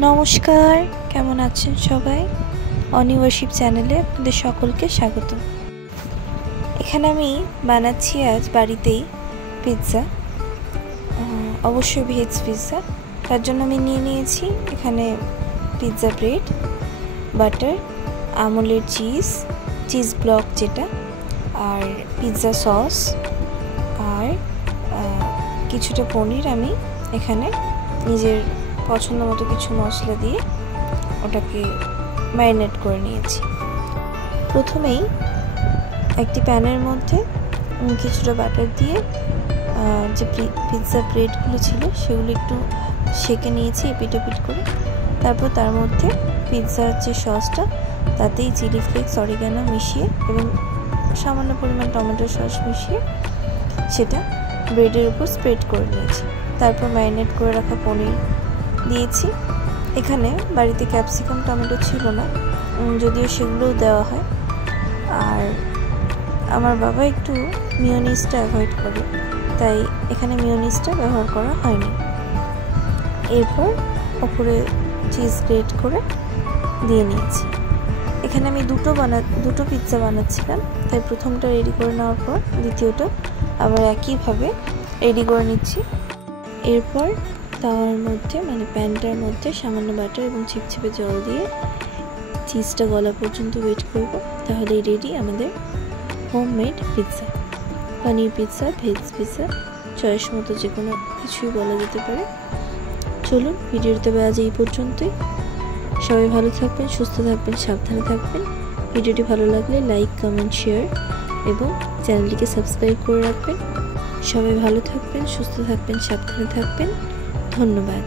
নমস্কার, কেমন আছেন সবাই? অনি ওয়ার্শিপ চ্যানেলে আপনাদের সকলকে স্বাগত। এখানে আমি বানাচ্ছি আজ বাড়িতেই পিৎজা, অবশ্যই ভেজ পিৎজা। তার জন্য আমি নিয়ে নিয়েছি এখানে পিৎজা ব্রেড, বাটার, আমুলের চিজ ব্লক যেটা, আর পিৎজা সস, আর কিছুটা পনির আমি এখানে নিজের পছন্দ মতো কিছু মশলা দিয়ে ওটাকে ম্যারিনেট করে নিয়েছি। প্রথমেই একটি প্যানের মধ্যে কিছুটা বাটার দিয়ে যে পিৎজা ব্রেডগুলো ছিল সেগুলো একটু সেঁকে নিয়েছি এপিট ওপিট করে। তারপর তার মধ্যে পিৎজার যে সসটা, তাতেই চিলি ফ্লেক্স, অরিগানো মিশিয়ে এবং সামান্য পরিমাণ টমেটো সস মিশিয়ে সেটা ব্রেডের উপর স্প্রেড করে নিয়েছি। তারপর ম্যারিনেট করে রাখা পনির দিয়েছি। এখানে বাড়িতে ক্যাপসিকাম টমেটো ছিল না, যদিও সেগুলোও দেওয়া হয়। আর আমার বাবা একটু মিওনিজটা অ্যাভয়েড করে, তাই এখানে মিওনিজটা ব্যবহার করা হয়নি। এরপর ওপরে চিজ গ্রেট করে দিয়ে নিয়েছি। এখানে আমি দুটো পিৎজা বানাচ্ছিলাম, তাই প্রথমটা রেডি করে নেওয়ার পর দ্বিতীয়টা আবার একইভাবে রেডি করে নিচ্ছি। এরপর তাওয়ার মধ্যে প্যানটার মধ্যে সামান্য বাটার এবং ছিপছিপে জল দিয়ে চিজটা গলা পর্যন্ত ওয়েট করব, তাহলেই রেডি আমাদের হোমমেড পিৎজা। পনির পিৎজা, ভেজ পিৎজা, চয়েস মতো যে কোনো কিছুই বলা যেতে পারে। চলুন, ভিডিওতে আজ এই পর্যন্তই। সবাই ভালো থাকবেন, সুস্থ থাকবেন, সাবধানে থাকবেন। ভিডিওটি ভালো লাগলে লাইক, কমেন্ট, শেয়ার এবং চ্যানেলটিকে সাবস্ক্রাইব করে রাখবেন। সবাই ভালো থাকবেন, সুস্থ থাকবেন, সাবধানে থাকবেন। ধন্যবাদ।